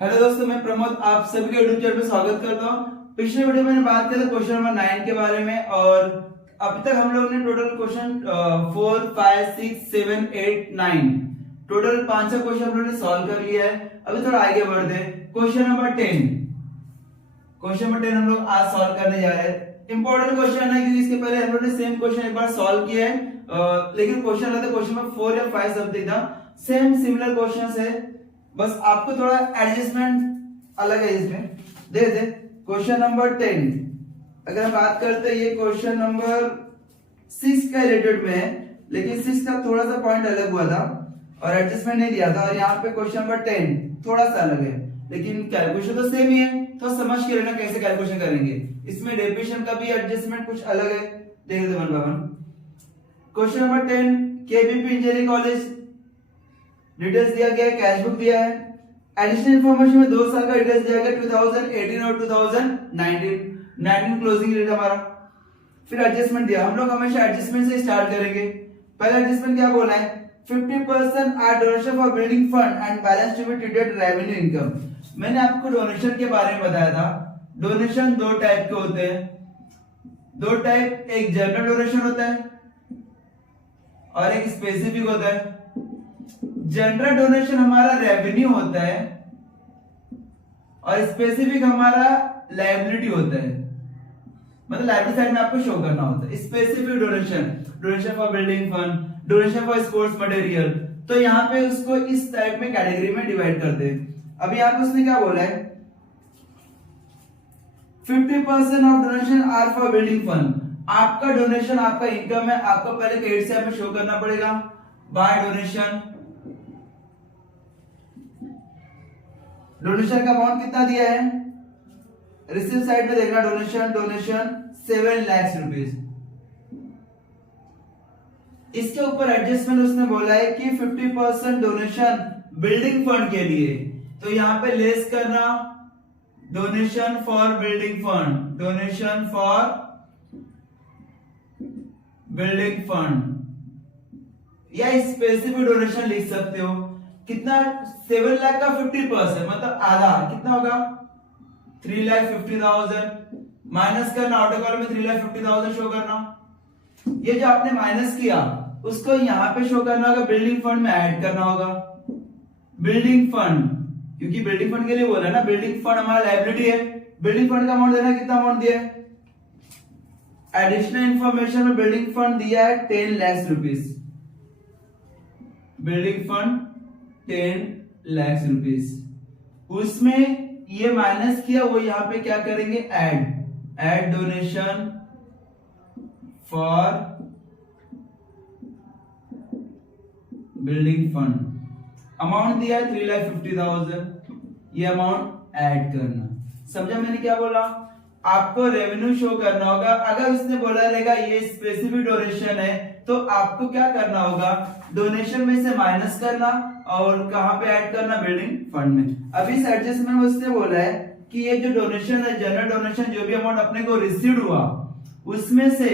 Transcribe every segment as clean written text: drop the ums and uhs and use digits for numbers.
Hello दोस्तों, मैं प्रमोद आप सभी के यूट्यूब चैनल पे स्वागत करता हूँ। पिछले वीडियो में मैंने बात किया था क्वेश्चन नंबर 9 के बारे में और अभी तक हम लोगों ने टोटल क्वेश्चन 4, 5, 6, 7, 8, 9 टोटल 5 क्वेश्चन हम लोगों ने सॉल्व कर लिया है। अभी थोड़ा आगे बढ़ते हैं। क्वेश्चन नंबर 10 हम लोग आज सॉल्व करने जा रहे हैं। इंपॉर्टेंट क्वेश्चन है क्योंकि इसके पहले हम लोगों ने सेम क्वेश्चन एक बार सॉल्व किया है, लेकिन क्वेश्चन रहता है क्वेश्चन नंबर 4 या 5 समथिंग था। सेम सिमिलर क्वेश्चंस है, बस आपको थोड़ा एडजस्टमेंट अलग है इसमें। देखते क्वेश्चन नंबर 10। अगर हम बात करते हैं, ये क्वेश्चन नंबर 6 का रिलेटेड में है, लेकिन 6 का थोड़ा सा पॉइंट अलग हुआ था और एडजस्टमेंट नहीं दिया था। और यहाँ पे क्वेश्चन नंबर 10 थोड़ा सा अलग है, लेकिन कैलकुलेशन तो सेम ही है। तो समझ के लेना कैसे कैलकुलेशन करेंगे। इसमें डेफिनेशन का भी एडजस्टमेंट कुछ अलग है। देखते one by one. Question number 10, KBP engineering college details दिया गया है, कैश बुक दिया है। एडिशनल इंफॉर्मेशन में 2 साल का डिटेल्स दिया गया, 2018 और 2019 क्लोजिंग रेट हमारा। फिर एडजस्टमेंट दिया। हम लोग हमेशा एडजस्टमेंट से स्टार्ट करेंगे। पहला एडजस्टमेंट क्या बोला है, 50% are donation for building fund and balance to be treated revenue income. मैंने आपको डोनेशन के बारे में बताया था। डोनेशन 2 टाइप के होते हैं। 2 टाइप, एक जनरल डोनेशन होता है और एक स्पेसिफिक होता है। जनरल डोनेशन हमारा रेवेन्यू होता है और स्पेसिफिक हमारा लायबिलिटी होता है, मतलब लायबिलिटी साइड में आपको शो करना होता है। Specific donation, donation for building fund, donation for sports material, तो यहाँ पे उसको इस टाइप में कैटेगरी में डिवाइड करते हैं। अभी यहाँ पे उसने क्या बोला है, 50% off donation are for building fund. आपका डोनेशन आपका इनकम है, आपको पहले क्रेडिट साइड में शो करना पड़ेगा बाय डोनेशन। डोनेशन का अमाउंट कितना दिया है, रिसीव साइड में देखना, डोनेशन 7 लाख रुपीस। इसके ऊपर एडजस्टमेंट उसने बोला है कि 50% डोनेशन बिल्डिंग फंड के लिए, तो यहां पे लेस करना donation for building fund, donation for building fund, या स्पेसिफिक डोनेशन लिख सकते हो। कितना, 7 लाख का 50% मतलब आधा, कितना होगा 3,50,000 माइनस करना, ऑटो कॉलम में 3,50,000 शो करना। ये जो आपने माइनस किया उसको यहाँ पे शो करना होगा, बिल्डिंग फंड में ऐड करना होगा। बिल्डिंग फंड, क्योंकि बिल्डिंग फंड के लिए बोला है ना, बिल्डिंग फंड हमारा लायबिलिटी है। बिल्डिंग फंड का अमाउंट देना, कितना अमाउंट दिया है, एडिशनल इंफॉर्मेशन में बिल्डिंग फंड दिया है 10 lakh rupees. Building fund 10 lakh rupees, उसमें ये माइनस किया, वो यहां पे क्या करेंगे, add donation for building fund. Amount दिया है 3,50,000, ये अमाउंट ऐड करना। समझा मैंने क्या बोला, आपको रेवेन्यू शो करना होगा। अगर उसने बोला रहेगा ये स्पेसिफिक डोनेशन है, तो आपको क्या करना होगा, डोनेशन में से माइनस करना और कहां पे ऐड करना, बिल्डिंग फंड में। अभी इस एडजस्टमेंट में उसने बोला है कि ये जो डोनेशन है, जनरल डोनेशन, जो भी अमाउंट अपने को रिसीव्ड हुआ उसमें से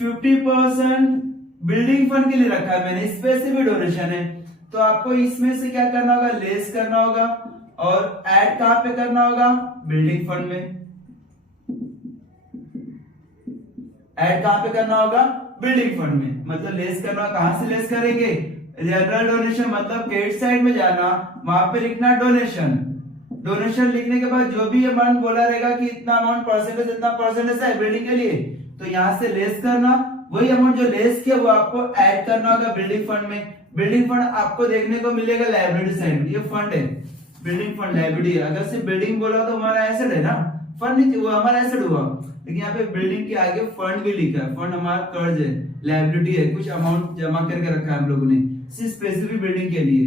50% बिल्डिंग फंड के लिए रखा है मैंने, स्पेसिफिक डोनेशन है, तो आपको इसमें से क्या करना होगा, लेस करना होगा और ऐड कहां पे करना होगा, बिल्डिंग फंड में। ऐड कहां पे करना होगा, बिल्डिंग फंड में, मतलब लेस करना। कहां से लेस करेंगे, जनरल डोनेशन, मतलब क्रेडिट साइड में जाना, वहां पे लिखना डोनेशन। डोनेशन लिखने के बाद जो भी अमाउंट बोला रहेगा कि इतना अमाउंट परसेंटेज, इतना परसेंटेज है बिल्डिंग के लिए, तो यहां से लेस करना। वही अमाउंट जो लेस किया वो आपको ऐड करना होगा बिल्डिंग फंड में। बिल्डिंग फंड आपको देखने को मिलेगा लायबिलिटी साइड में, ये फंड है, बिल्डिंग फंड लायबिलिटी है। अगर सिर्फ बिल्डिंग बोला तो हमारा एसेट है ना, फंड नहीं, वो हमारा एसेट हुआ, लेकिन यहाँ पे बिल्डिंग के आगे फंड भी लिखा है। फंड हमारा कर्ज है, लायबिलिटी है, कुछ अमाउंट जमा करके रखा है हम लोगों ने सिर्फ स्पेसिफिक बिल्डिंग के लिए।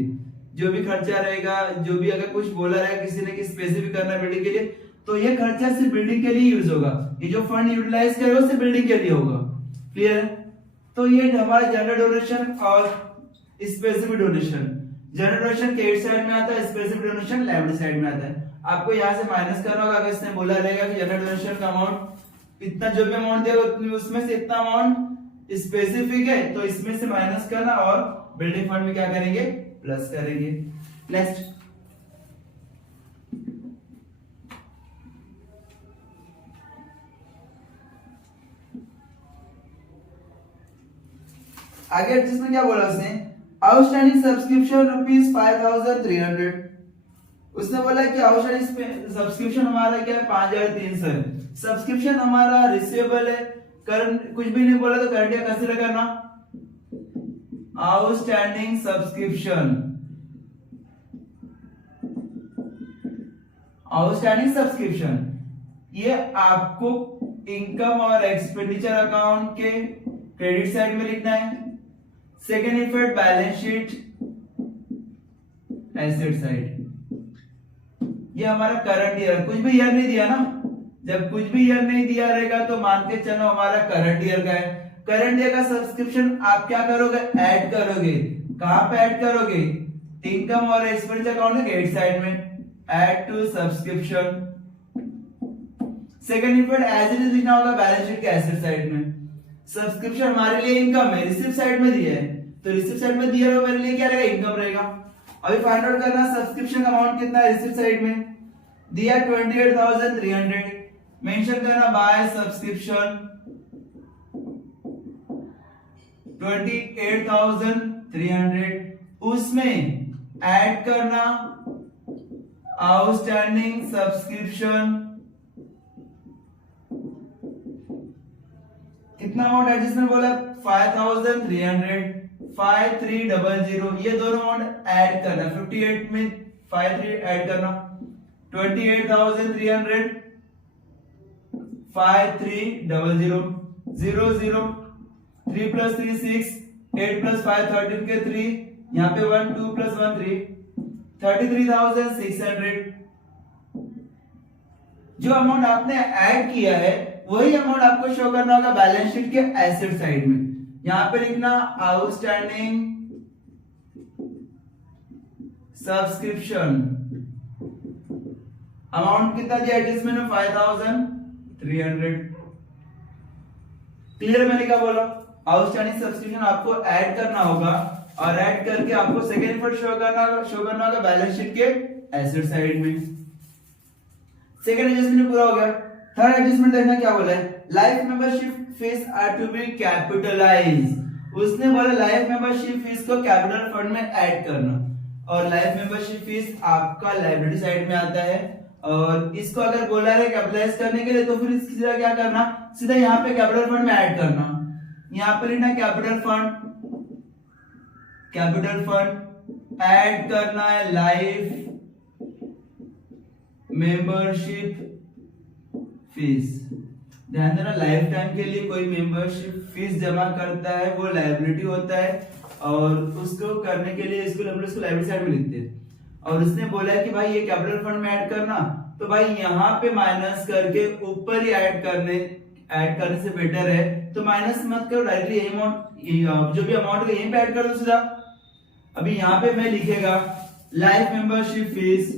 जो भी खर्चा रहेगा, जो भी अगर कुछ बोला रहेगा किसी ने कि स्पेसिफिक करना है बिल्डिंग के लिए, तो ये खर्चा सिर्फ बिल्डिंग के लिए यूज होगा। ये जो फंड यूटिलाइज करेगा सिर्फ बिल्डिंग के लिए होगा। क्लियर है? तो ये हमारा जनरल डोनेशन और specific donation. General donation credit side में आता है, स्पेसिफिक डोनेशन लायबिलिटी साइड में आता है। आपको यहाँ से माइनस करना होगा। अगर इसने बोला रहेगा कि जनरल डोनेशन का अमाउंट इतना, जो भी अमाउंट देगा उसमें से इतना अमाउंट स्पेसिफिक है, तो इसमें से माइनस करना और बिल्डिंग फंड में क्या करेंगे, प्लस करेंगे। नेक्स्ट आगे एडजस्टमेंट क्या बोला उसने, आउटस्टैंडिंग सब्सक्रिप्शन ₹5300। उसने बोला कि आउटस्टैंडिंग सब्सक्रिप्शन हमारा क्या है 5300 है। सब्सक्रिप्शन हमारा रिसीवेबल है, करंट कुछ भी नहीं बोला तो करंट या कंसीडर करना। आउटस्टैंडिंग सब्सक्रिप्शन, आउटस्टैंडिंग सब्सक्रिप्शन ये आपको इनकम और एक्सपेंडिचर अकाउंट के क्रेडिट साइड में लिखना है। Second effect balance sheet asset side, ये हमारा करंट ईयर, कुछ भी ईयर नहीं दिया ना, जब कुछ भी ईयर नहीं दिया रहेगा तो मान के चलो हमारा करंट ईयर का है। करंट ईयर का सब्सक्रिप्शन आप क्या करोगे, ऐड करोगे। कहां पे ऐड करोगे, इनकम और एक्सपेंडिचर अकाउंट के क्रेडिट साइड में, add to subscription. Second effect as it is लिखना होगा बैलेंस शीट के एसेट साइड में। सब्सक्रिप्शन हमारे लिए इनकम है, रिसीव साइड में दिया है, तो रिसीव साइड में दिया हुआ मेरे लिए क्या रहेगा, इनकम रहेगा। अभी फाइंड आउट करना सब्सक्रिप्शन का अमाउंट कितना है रिसीव साइड में, दिया 28,300, मेंशन करना बाय सब्सक्रिप्शन 28,300, उसमें ऐड करना आउटस्टैंडिंग सब्सक्रिप्शन, कितना अमाउंट एडजस्टमेंट बोला 5300, 5300, ये दोनों अमाउंट ऐड करना, 58 में 53 ऐड करना, 28,300, 5300, 00, 3 + 3 6, 8 + 5 13 के 3, यहाँ पे 1 2 + 1 3, 33,600। जो अमाउंट आपने ऐड किया है वही अमाउंट आपको शो करना होगा बैलेंस शीट के एसेट साइड में। यहां पे लिखना आउटस्टैंडिंग सब्सक्रिप्शन, अमाउंट कितना दिया एडजस्टमेंट में 5,300। क्लियर, मैंने क्या बोला, आउटस्टैंडिंग सब्सक्रिप्शन आपको ऐड करना होगा और ऐड करके आपको सेकेंड इफेक्ट शो करना होगा बैलेंस शीट के एसेट साइड में। सेकेंड एडजस्टमेंट पूरा हो गया। थर्ड एडजस्टमेंट देखना क्या बोला है, life membership fees are to be capitalized. उसने बोला लाइफ मेंबरशिप फीस को कैपिटल फंड में ऐड करना, और लाइफ मेंबरशिप फीस आपका लायबिलिटी साइड में आता है, और इसको अगर बोला है कैपिटलाइज करने के लिए तो फिर सीधा क्या करना, सीधा यहाँ पे कैपिटल फंड में ऐड करना। यहाँ पे लिखना कैपिटल फंड ऐड करना है लाइफ मेंबरशिप फीस। ध्यान देना, लाइफ टाइम के लिए कोई मेंबरशिप फीस जमा करता है वो लायबिलिटी होता है, और उसको करने के लिए इसको लायबिलिटी साइड में लिखते हैं। और उसने बोला है कि भाई ये कैपिटल फंड में ऐड करना, तो भाई यहाँ पे माइनस करके ऊपर ही ऐड करने से बेटर है, तो माइनस मत करो, डायरेक्टली यही अमाउंट जो भी अमाउंट है यहीं पे ऐड कर दो सीधा। अभी यहाँ पे मैं लिखेगा life membership fees,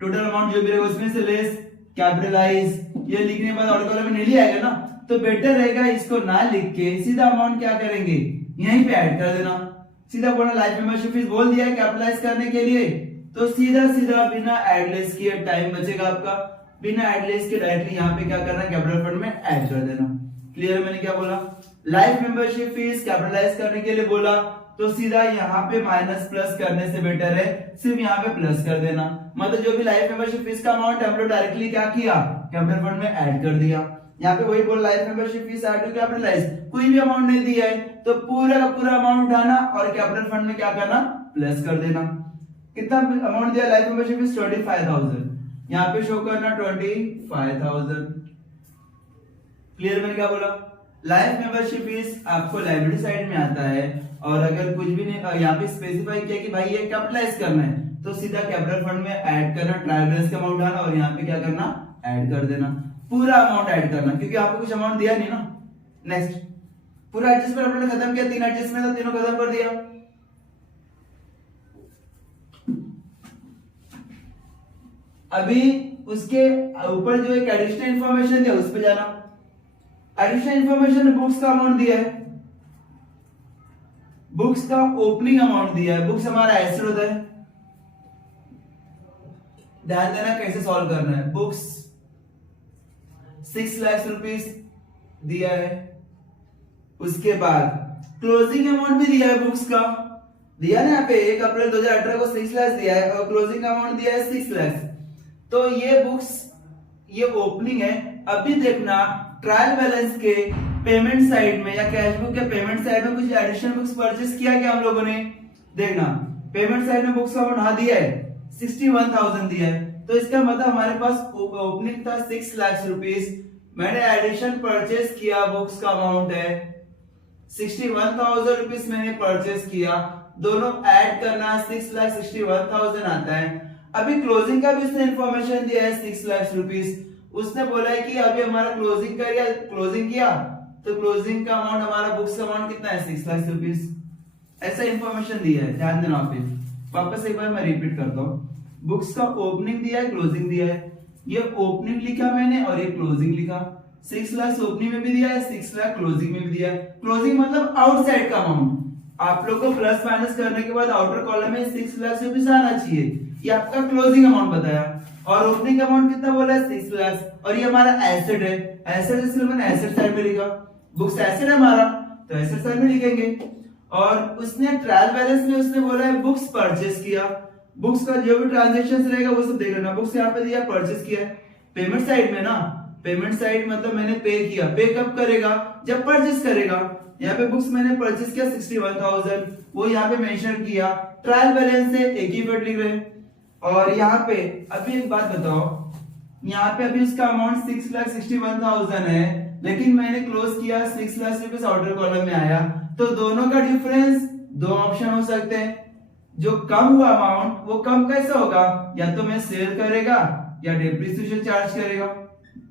total amount जो भी रहेगा उसमें से लेस कैपिटलाइज, ये लिखने के बाद ऑर्डर कॉलम में नहीं आएगा ना, तो बेटर रहेगा इसको ना लिख के सीधा अमाउंट क्या करेंगे यहीं पे ऐड कर देना। सीधा बोलना लाइफ मेंबरशिप फीस बोल दिया है कैपिटलाइज करने के लिए, तो सीधा बिना एडलेस किए, टाइम बचेगा आपका, बिना एडलेस के डायरेक्टली यहाँ पे क्या करना, कैपिटल फंड में ऐड कर देना। क्लियर, मैंने क्या बोला, लाइफ मेंबरशिप फीस कैपिटलाइज करने के लिए बोला तो सीधा यहाँ पे माइनस प्लस करने से बेटर है सिर्फ यहाँ पे प्लस कर देना। मतलब जो भी लाइफ मेंबरशिप फीस का अमाउंट है हम लोग डायरेक्टली क्या किया, कैपिटल फंड में ऐड कर दिया। यहाँ पे वही बोल life membership fees add to capitalize, कोई भी अमाउंट नहीं दिया है तो पूरा का पूरा अमाउंट उठाना और कैपिटल फंड में क्या करना, प्लस कर देना। कितना अमाउंट दिया लाइफ मेंबरशिप फीस 25,000, यहाँ पे शो करना 25,000। क्लियर, मैंने क्या बोला, लाइफ मेंबरशिप फीस आपको लायबिलिटी साइड में आता है, और अगर कुछ भी नहीं यहाँ पे स्पेसिफाई किया कि भाई ये कैपिटलाइज करना है तो सीधा कैपिटल फंड में ऐड करना, ट्रायल बैलेंस का अमाउंट आना और यहाँ पे क्या करना, ऐड कर देना, पूरा अमाउंट ऐड करना, क्योंकि आपको कुछ अमाउंट दिया नहीं ना। नेक्स्ट, पूरा एडजस्टमेंट हमने खत्म किया, 3 एडजस्टमेंट था, तीनों खत्म कर दिया। अभी उसके ऊपर जो एक एडिशनल इंफॉर्मेशन दिया उस पर जाना। एडिशनल इंफॉर्मेशन बुक्स का अमाउंट दिया है, बुक्स का ओपनिंग अमाउंट दिया है, बुक्स हमारा एसेट होता है। ध्यान देना कैसे सॉल्व करना है। बुक्स 6 लाख रुपीस दिया है, उसके बाद क्लोजिंग अमाउंट भी दिया है बुक्स का, दिया ना यहाँ पे 1 अप्रैल 2018 को 6 लाख दिया है और क्लोजिंग अमाउंट दिया है 6 लाख। तो ये बुक्स, ये ओपनिंग है। अभी देखना ट्रायल बैलेंस के पेमेंट साइड में या कैश बुक के पेमेंट साइड में कुछ एडिशनल बुक्स परचेस किया क्या हम लोगों ने। देखना पेमेंट साइड में बुक्स का अमाउंट हाँ दिया है 61,000 दिया है, तो इसका मतलब हमारे पास ओपनिंग था 6 लाख रुपीस, मैंने एडिशन परचेस किया, बुक्स का अमाउंट है 61,000 रुपीस मैंने परचेस किया, दोनों ऐड करना 6,61,000 आता है। अभी क्लोजिंग का भी उसने इंफॉर्मेशन दिया है 6 लाख रुपीस, उसने बोला है कि अभी हमारा क्लोजिंग किया तो क्लोजिंग का अमाउंट हमारा बुक्स का अमाउंट कितना है 6 लाख रुपीस, ऐसा इंफॉर्मेशन दिया है, ध्यान देना। पे वापस एक बार मैं रिपीट करता हूँ, बुक्स का ओपनिंग दिया है, क्लोजिंग दिया है, ये ओपनिंग लिखा मैंने और ये क्लोजिंग लिखा, 6 लाख ओपनिंग में भी दिया है, 6 लाख क्लोजिंग में भी दिया है। क्लोजिंग मतलब आउटसाइड का अमाउंट, आप लोग को प्लस माइनस करने के बाद आउटर कॉलम में 6 लाख रुपीस आना चाहिए, ये आपका क्लोजिंग अमाउंट बताया। और ओपनिंग अमाउंट कितना बोला है 6 लाख, और ये हमारा एसेट है, एसेट इसलिए मैंने एसेट साइड में लिखा, बुक्स एसेट है हमारा तो एसेट साइड में लिखेंगे। और उसने ट्रायल बैलेंस में उसने बोला है बुक्स परचेस किया, बुक्स का जो भी ट्रांजैक्शन रहेगा वो सब देख लेना। बुक्स यहाँ पे दिया परचेस किया है, पेमेंट साइड में ना, पेमेंट साइड मतलब मैंने पे किया, पे कब करेगा जब परचेस करेगा। यहाँ पे बुक्स मैंने परचेस किया 61,000, वो यहाँ पे मेंशन किया, ट्रायल बैलेंस से एक ही वर्ड लिख रहे हैं। और यहाँ पे अभी एक बात बताओ, यहाँ पे अभी उसका अमाउंट 6,61,000 है, लेकिन मैंने क्लोज किया 6 लाख रुपीस आउटर कॉलम में आया, तो दोनों का डिफरेंस दो ऑप्शन हो सकते हैं। जो कम हुआ अमाउंट वो कम कैसे होगा, या तो मैं सेल करेगा या डेप्रिसिएशन चार्ज करेगा,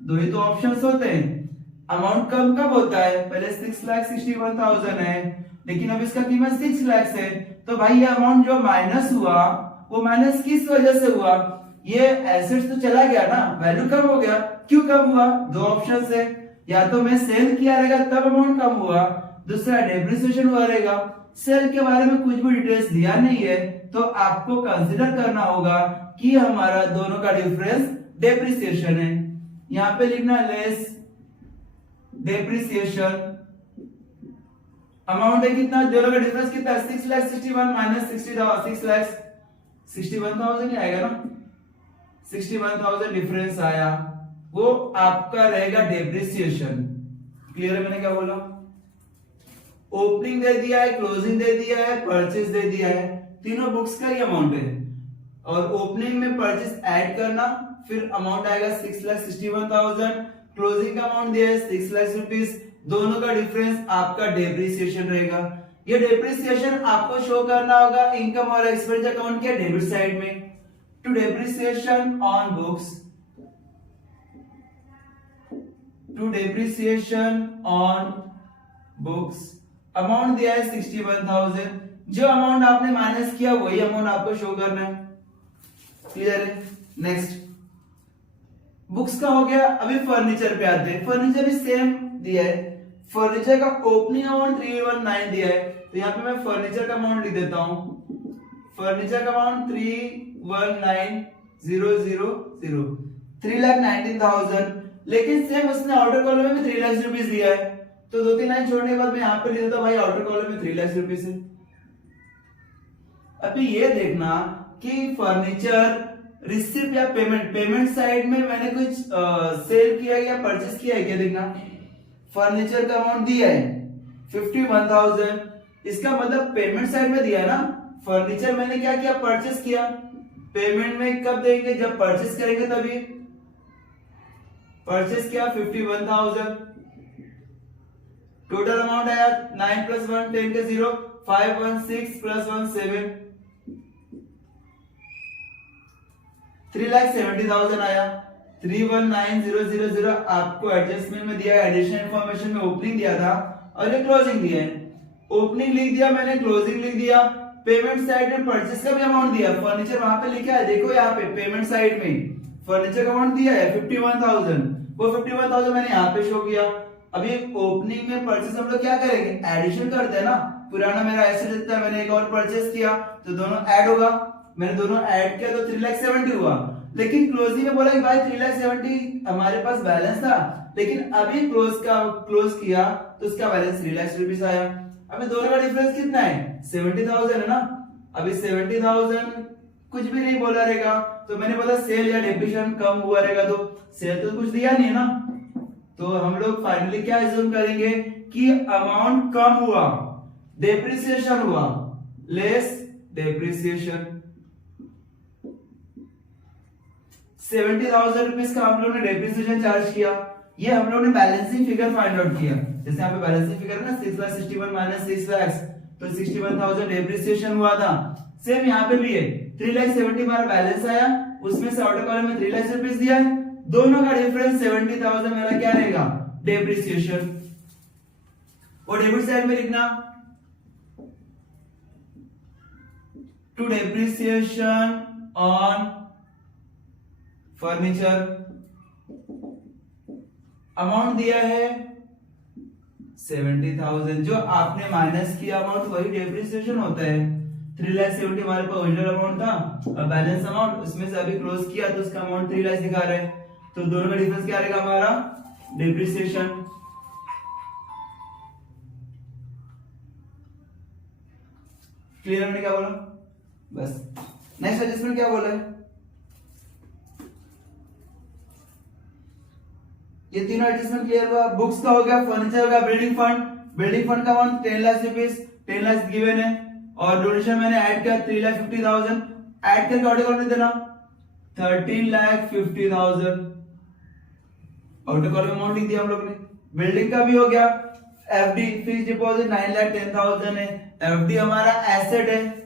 दो ही तो ऑप्शंस होते हैं। अमाउंट कम कब होता है, पहले 6,61,000 है लेकिन अब इसका कीमत 6 लाख है, तो भाई ये अमाउंट जो माइनस हुआ वो माइनस किस वजह से हुआ, ये एसेट्स तो चला गया ना, वैल्यू कम हो गया। क्यों कम हुआ, दो ऑप्शन है, या तो मैं सेल किया रहेगा तब अमाउंट कम हुआ, दूसरा डेप्रिसिएशन हुआ रहेगा। सेल के बारे में कुछ भी डिटेल्स दिया नहीं है, तो आपको कंसीडर करना होगा कि हमारा दोनों का डिफरेंस डेप्रिसिएशन है। यहाँ पे लिखना लेस डेप्रिसिएशन, अमाउंट है कितना, दोनों का डिफरेंस कितना है 6,61,000 माइनस 6,61,000 ही आएगा ना, 61,000 डिफरेंस आया, वो आपका रहेगा डेप्रिसिएशन। क्लियर है मैंने क्या बोला, ओपनिंग दे दिया है, क्लोजिंग दे दिया है, परचेस दे दिया है, तीनों बुक्स का ही अमाउंट है। और ओपनिंग में परचेस ऐड करना, फिर अमाउंट आएगा 6,61,000, क्लोजिंग का अमाउंट दिया है 6 लाख रुपीस, दोनों का डिफरेंस आपका डेप्रिसिएशन रहेगा। ये डेप्रिसिएशन आपको शो करना होगा इनकम और एक्सपेंस अकाउंट के डेबिट साइड में। To depreciation on books, to depreciation on books, amount दिया है 61,000, जो अमाउंट आपने माइनस किया वही अमाउंट आपको शो करना है। क्लियर है। नेक्स्ट बुक्स का हो गया, अभी फर्नीचर पे आते हैं। फर्नीचर भी सेम दिया है, फर्नीचर का ओपनिंग अमाउंट 319 दिया है, तो यहाँ पे मैं फर्नीचर का अमाउंट लिख देता हूं, फर्नीचर का अमाउंट 319,000, 3,19,000, लेकिन सेम उसने आउटर कॉलम में भी 3 लाख रुपीस दिया है, तो 2-3 लाइन छोड़ने के बाद मैं यहाँ पे लिख देता हूं भाई आउटर कॉलम में 3 लाख रुपीस है। अभी ये देखना कि फर्नीचर रिसिप्ट या पेमेंट साइड में मैंने कुछ सेल किया या परचेस किया है क्या, देखना फर्नीचर का अमाउंट दिया है 51,000, इसका मतलब पेमेंट साइड में दिया है ना, फर्नीचर मैंने क्या किया, परचेस किया, पेमेंट में कब देंगे, जब परचेस करेंगे तभी। परचेस किया 51,000, टोटल अमाउंट आया 9 + 1 10 के 0, 516 + 1 7, 3,70,000 आया। 319,000 आपको एडजस्टमेंट में दिया है, एडिशनल इंफॉर्मेशन में ओपनिंग दिया था और ये क्लोजिंग दिया है। ओपनिंग लिख दिया मैंने, क्लोजिंग लिख दिया, पेमेंट साइड में परचेस का भी अमाउंट दिया, फर्नीचर वहां पे लिखा है, देखो यहाँ पे पेमेंट साइड में फर्नीचर का अमाउंट दिया है 51,000, वो 51,000 मैंने यहाँ पे शो किया। अभी ओपनिंग में परचेस हम लोग क्या करेंगे, एडिशन करते हैं ना, पुराना मेरा एसेट जितना मैंने एक और परचेस किया तो दोनों ऐड होगा, मैंने दोनों ऐड किया तो 3,70,000 हुआ। लेकिन क्लोजिंग में बोला कि भाई 3,70,000 हमारे पास बैलेंस था, लेकिन अभी क्लोज किया तो उसका बैलेंस 3 लाख रुपीस आया। अभी दोनों का डिफरेंस कितना है 70,000 है ना। अभी 70,000 कुछ भी नहीं बोला रहेगा, तो मैंने बोला सेल या डेप्रिसिएशन कम हुआ रहेगा, तो सेल तो कुछ दिया नहीं है ना, तो हम लोग फाइनली क्या एज्यूम करेंगे कि अमाउंट कम हुआ, डेप्रिसिएशन हुआ, लेस डेप्रिसिएशन। 70,000 रुपीज का हम लोग ने डेप्रिसिएशन चार्ज किया, ये हम लोग ने बैलेंसिंग फिगर फाइंड आउट किया। जैसे यहाँ पे बैलेंसिंग फिगर है ना 6,61 माइनस 6 लाख, तो 61,000 डेप्रिसिएशन हुआ था। सेम यहाँ पे भी है 3,70,000 हमारा बैलेंस आया, उसमें से आउटर कॉलम में 3 लाख रुपीज दिया है, दोनों का डिफरेंस 70,000 मेरा क्या रहेगा डेप्रिसिएशन। और डेबिट साइड में लिखना to depreciation on furniture, amount दिया है 70,000, जो आपने माइनस किया अमाउंट वही डेप्रिसिएशन होता है। 3,70,000 हमारे पास ओरिजिनल अमाउंट था, और बैलेंस अमाउंट उसमें से अभी क्लोज किया तो उसका अमाउंट 3 लाख दिखा रहा है, तो दोनों का डिफरेंस क्या रहेगा हमारा डेप्रिसिएशन। क्लियर हमने क्या बोला बस। नेक्स्ट एडजस्टमेंट क्या बोला है, ये तीनों एडजस्टमेंट क्लियर हुआ। बुक्स का हो गया, फर्नीचर हो गया, बिल्डिंग फंड का amount 10 lakh rupees, 10 lakh given है, और डोनेशन मैंने ऐड किया 3,50,000, ऐड करके ऑर्डर कॉलम में देना 13,50,000, आउटर कॉलम में अमाउंट लिख दिया हम लोग ने। बिल्डिंग का भी हो गया, एफडी फिक्स डिपॉजिट 9,10,000 है, एफडी हमारा एसेट है,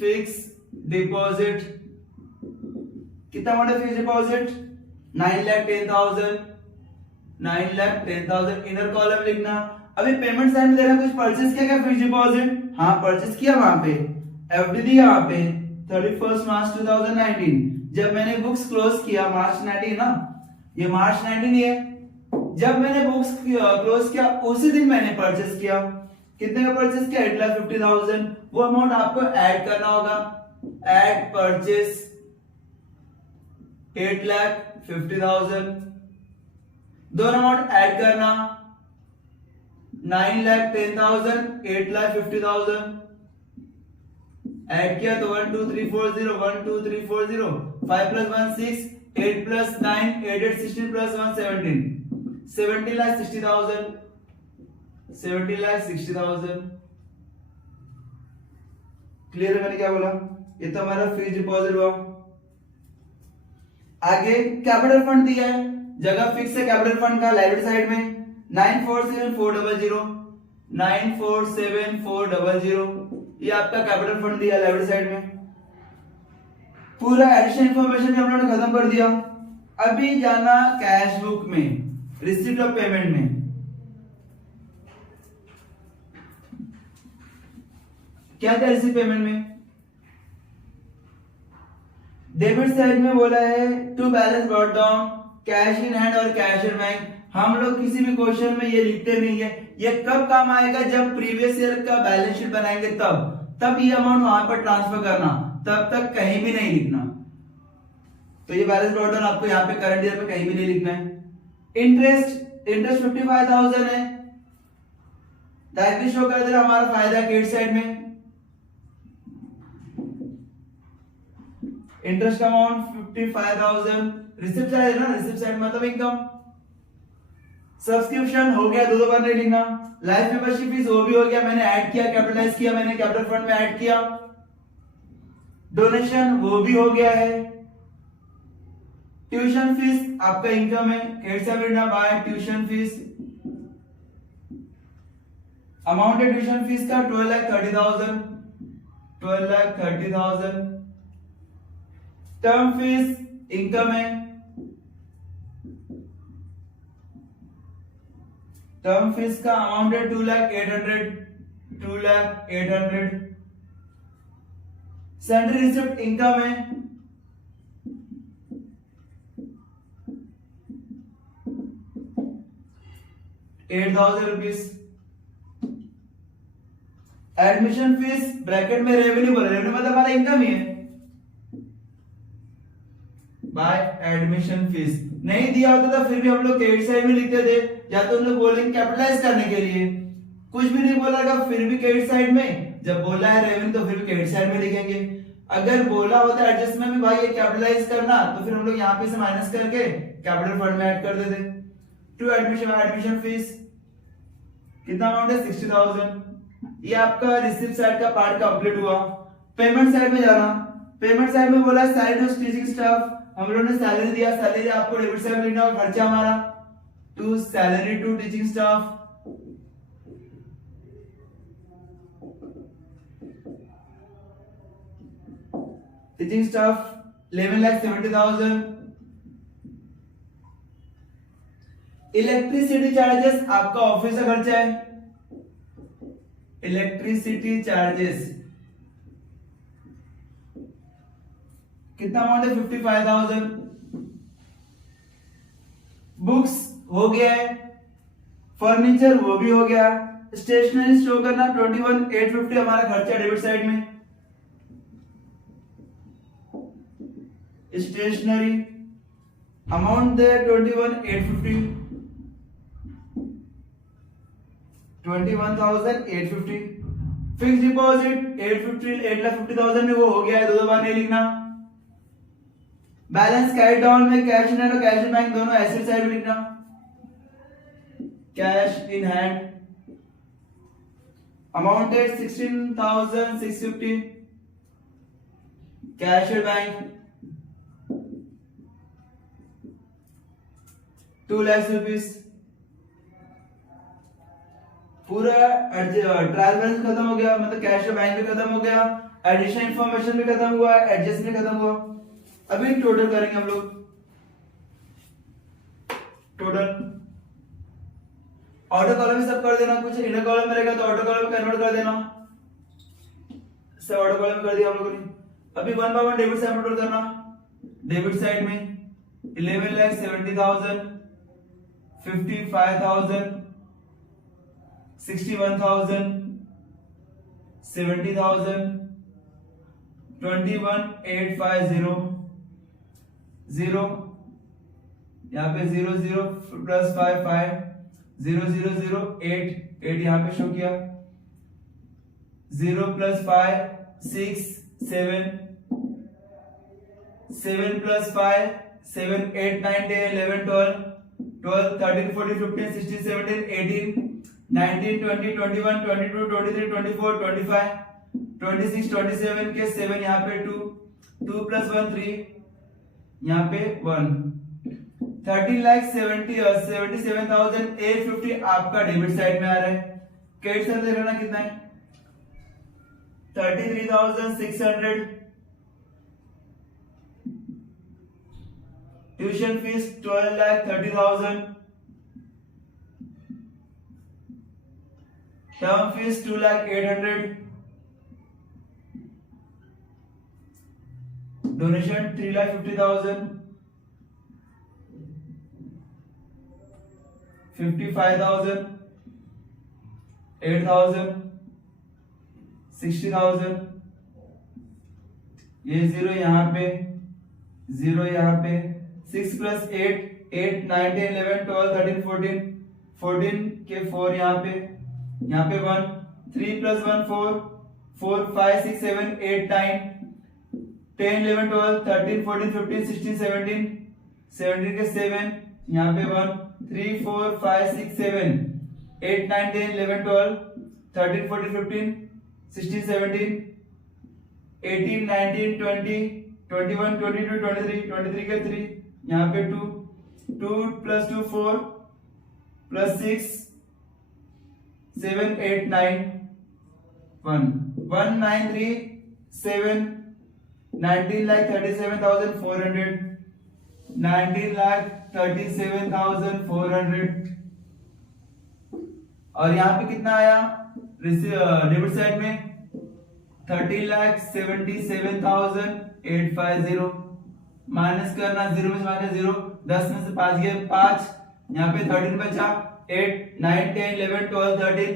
फिक्स डिपॉजिट कितना अमाउंट है, फिक्स डिपॉजिट 9,10,000, 9,10,000 इनर कॉलम लिखना। अभी पेमेंट साइड में देना कुछ परचेस किया क्या फिक्स डिपॉजिट, हाँ परचेस किया, वहां पे एफडी दिया, वहां पे 31 मार्च 2019, जब मैंने बुक्स क्लोज किया मार्च 19 ना, ये मार्च 19 ही है, जब मैंने बुक्स क्लोज किया उसी दिन मैंने परचेस किया। कितने का परचेस किया 8,50,000, वो अमाउंट आपको ऐड करना होगा, ऐड परचेस 8,50,000, दोनों अमाउंट ऐड करना 9,10,000, 8,50,000 ऐड किया तो 1 2 3 4 0, 1 2 3 4 0, 5 plus 1 6, 8 plus 9 8 8 16 plus 1 17, 70,60,000, 70,60,000। क्लियर है मैंने क्या बोला, ये तो हमारा फिक्स डिपॉजिट हुआ। आगे कैपिटल फंड दिया है, जगह फिक्स है कैपिटल फंड का, लाइबिलिटी साइड में 947,400, 947,400, ये आपका कैपिटल फंड दिया लाइबिलिटी साइड में। पूरा एडिशनल इंफॉर्मेशन हम लोगों ने खत्म कर दिया। अभी जाना कैश बुक में, रिसीप्ट ऑफ पेमेंट में। क्या था रिसीप्ट पेमेंट में, डेबिट साइड में बोला है to balance brought down, cash in hand और कैश इन बैंक। हम लोग किसी भी क्वेश्चन में ये लिखते नहीं है, ये कब काम आएगा जब प्रीवियस ईयर का बैलेंस शीट बनाएंगे तब ये अमाउंट वहां पर ट्रांसफर करना, तब तक कहीं भी नहीं लिखना। तो ये बैलेंस ब्रॉट डाउन आपको यहाँ पे करंट ईयर में कहीं भी नहीं लिखना है। इंटरेस्ट 55,000 है, डायरेक्टली शो कर दे रहा हमारा फायदा क्रेडिट साइड में। इंटरेस्ट अमाउंट 55,000, रिसिप्ट साइड है ना, रिसिप्ट साइड मतलब इनकम। सब्सक्रिप्शन हो गया, दो बार नहीं लिखना। लाइफ मेंबरशिप फीस वो भी हो गया, मैंने ऐड किया, कैपिटलाइज किया, मैंने कैपिटल फंड में ऐड किया। डोनेशन वो भी हो गया है। ट्यूशन फीस आपका इनकम है, credit side by tuition fees. Amount है ट्यूशन फीस का 12,30,000, 12,30,000। टर्म फीस इनकम है, टर्म फीस का अमाउंट है 2,08,000, 2,08,000। सैलरी रिसिप्ट इनकम है, ₹8,000। एडमिशन फीस ब्रैकेट में रेवेन्यू बोला, रेवेन्यू मतलब हमारा इनकम ही है, बाय एडमिशन फीस। नहीं दिया होता था फिर भी हम लोग क्रेडिट साइड में लिखते थे, या तो उन लोग बोलेंगे कैपिटलाइज करने के लिए, कुछ भी नहीं बोला फिर भी क्रेडिट साइड में, जब बोला है रेवेन्यू तो फिर भी क्रेडिट साइड में लिखेंगे। अगर बोला होता है एडजस्टमेंट में भाई ये कैपिटलाइज करना, तो फिर हम लोग यहाँ पे से माइनस करके कैपिटल फंड में ऐड कर देते। टू एडमिशन फीस कितना अमाउंट है 60,000। ये आपका रिसिप्ट साइड का पार्ट कंप्लीट हुआ। पेमेंट साइड में जाना, पेमेंट साइड में बोला सैलरी टू टीचिंग स्टाफ, हम लोगों ने सैलरी दिया, सैलरी आपको डेबिट साइड में लिखना होगा, खर्चा हमारा to salary to teaching staff. Teaching staff 11,70,000। Electricity charges आपका ऑफिस का खर्चा है, इलेक्ट्रिसिटी चार्जेस कितना अमाउंट है 55,000। बुक्स हो गया है, फर्नीचर वो भी हो गया, स्टेशनरी स्टोर करना 21,850 हमारा खर्चा डेबिट साइड में। स्टेशनरी अमाउंट दे 21,850, 21,850। फिक्स डिपॉजिट 8,50,000 में वो हो गया है, दो बार नहीं लिखना। बैलेंस कैश डाउन में कैश इन हैंड और कैश इन बैंक दोनों एसेट साइड में लिखना। कैश इन हैंड अमाउंट है 16,650। Cash in bank 2 lakh rupees. पूरा ट्रायल बैलेंस खत्म हो गया, मतलब कैश बैंक भी खत्म हो गया, एडिशनल इंफॉर्मेशन भी खत्म हुआ, एडजस्ट भी खत्म हुआ। अभी टोटल करेंगे हम लोग। टोटल ऑटो कॉलम में सब कर देना, कुछ इनर कॉलम में रहेगा तो ऑटो कॉलम में कन्वर्ट कर देना। सब ऑटो कॉलम में कर दिया हम लोगों ने। अभी one by one debit side total करना। डेबिट साइड में 11,70,000, 55,000, 61,000, 70,000, 21,850, 0 यहाँ पे 0 प्लस 5 5, 0 0 0 8 8 यहाँ पे शो किया, 0 प्लस 5 6 7 7 प्लस 5 7 8 9 10 11 12 12 13 14 15 16 17 18 19 20 21 22 23 24 25 26 27 के 7 यहाँ पे 2 2 प्लस 1 3 यहाँ पे 1 30,77,850 आपका डेबिट साइड में आ रहा है। क्रेडिट साइड देखना कितना है 33,600। Tuition fees 12,30,000। Term fees 2,08,000। Donation 3,50,000। 55,000, 8,000, 60,000। ये 0 यहाँ पे 0 यहाँ पे 6 प्लस 8 8 9 10 11 12 13 14 14 के 4 यहाँ पे 1 3 प्लस 1 4 4 5 6 7 8 9 10 11 12 13 14 15 16 17 17 के 7 यहाँ पे 1 3 4 5 6 7 8 9 10 11 12 13 14 15 16 17 18 19 20 21 22 23 23 के 3 यहाँ पे 2 2 प्लस 2 4 प्लस 6 7 8 9 1 1 9 3 7 19,37,400 19,37,400। और यहाँ पे कितना आया डेबिट साइड में 30,77,850। माइनस करना 0 में से माइनस 0 10 में से 5 गए 5 यहाँ पे 13 बचा 8 9 10 11 12 13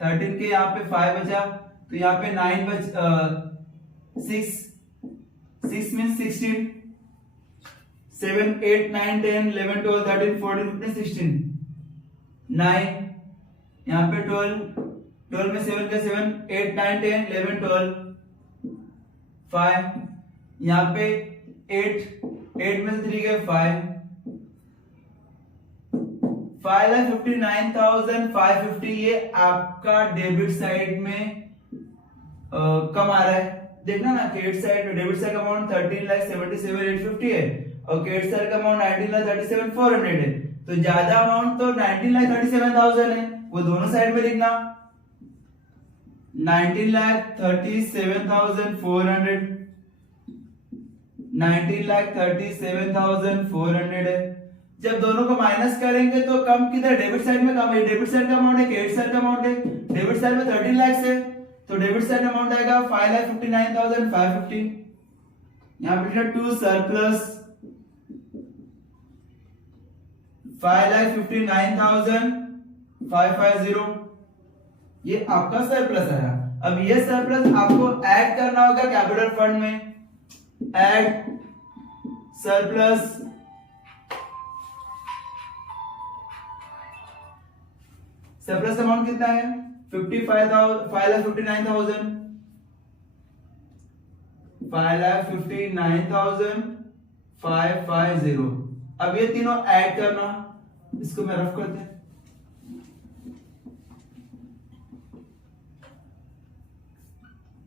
13 के यहाँ पे 5 बचा तो यहाँ पे 9 बच 6 6 means 16 7 8 9 10 11 12 13 14 15 16 9, यहाँ पे 12, 12 में 7 का 7, 8 9 10 11 12, 5, यहाँ पे 8, 8 में से 3 गए 5, 5,59,550 ये आपका डेबिट साइड में कम आ रहा है। देखना ना, क्रेडिट साइड डेबिट साइड का अमाउंट 13,77,850 है और क्रेडिट साइड का अमाउंट 19,37,400 है। तो ज्यादा अमाउंट तो 19,37,000 है, वो दोनों साइड में लिखना। 19,37,400, 19,37,400 है। जब दोनों को माइनस करेंगे तो कम किधर, डेबिट साइड में कम है। डेबिट साइड का अमाउंट है, क्रेडिट साइड का अमाउंट है। डेबिट साइड में 13 लाख है तो डेबिट साइड अमाउंट आएगा 5,59,550। यहाँ पे टू सरप्लस 5,59,550, ये आपका सरप्लस आया। अब ये सरप्लस आपको ऐड करना होगा कैपिटल फंड में। ऐड सरप्लस सरप्लस अमाउंट कितना है, 5,59,000, 5,59,550। अब ये तीनों ऐड करना, इसको मैं रफ करते हैं।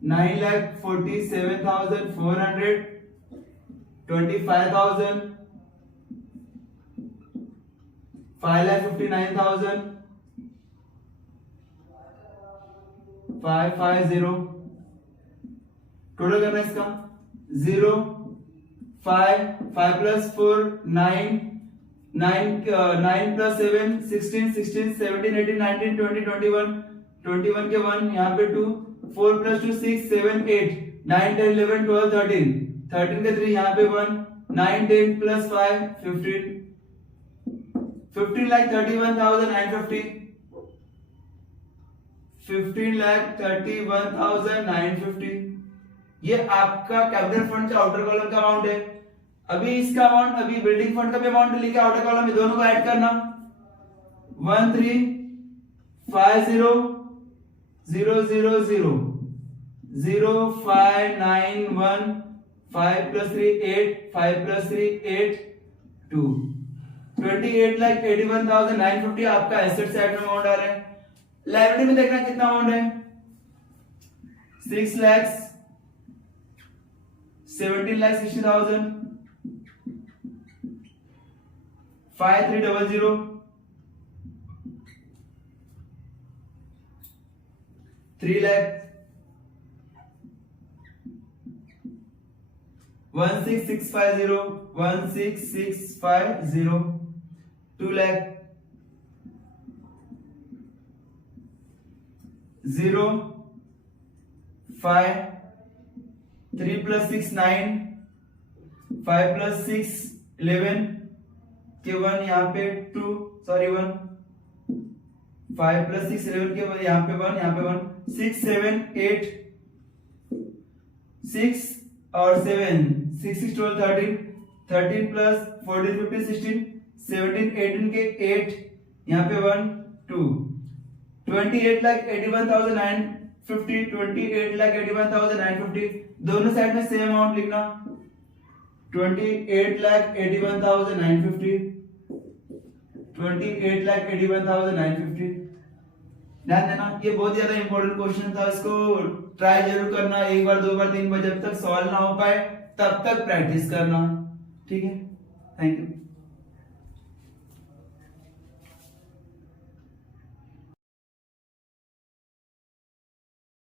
$9,47,400, 25,000, 5,59,000, 550। टोटल करना इसका 0 5 5 प्लस 4 9 9 9 प्लस 7 16 16 17 18 19 20 21 21 के 1 यहाँ पे 2 4 प्लस 2 6 7 8 9 10 11 12 13 13 के 3 यहाँ पे 1 9 10 प्लस 5 15 15,31,950, 15,31,950। ये आपका कैपिटल फंड का आउटर कॉलम का अमाउंट है। अभी इसका अमाउंट, अभी बिल्डिंग फंड का भी अमाउंट लिखा आउटर कॉलम में, दोनों को ऐड करना। 1350,000 0591 5 plus 3 8 5 plus 3 8 2 28,81,950 आपका एसेट साइड में अमाउंट आ रहा है। लायबिलिटी में देखना कितना अमाउंट है, 6,17,60,000, 5,300, 3 lakh, 16,650, 16,650, 2 lakh, 0 5 3 plus 6 9 5 plus 6 11 के 1 यहाँ पे 2 सॉरी 1 5 plus 6 11 के 1 यहाँ पे 1 यहाँ पे 1 6 7 8 6 और 7 6 6 12 13 13 plus 14 15 16 17 18 के 8 यहाँ पे 1 2 28,81,950, 28,81,950, दोनों साइड में सेम अमाउंट लिखना। 28,81,950, 28,81,950। ध्यान देना, ये बहुत ज्यादा इंपॉर्टेंट क्वेश्चन था, इसको ट्राई जरूर करना। एक बार 2 बार 3 बार, जब तक सॉल्व ना हो पाए तब तक प्रैक्टिस करना। ठीक है, थैंक यू।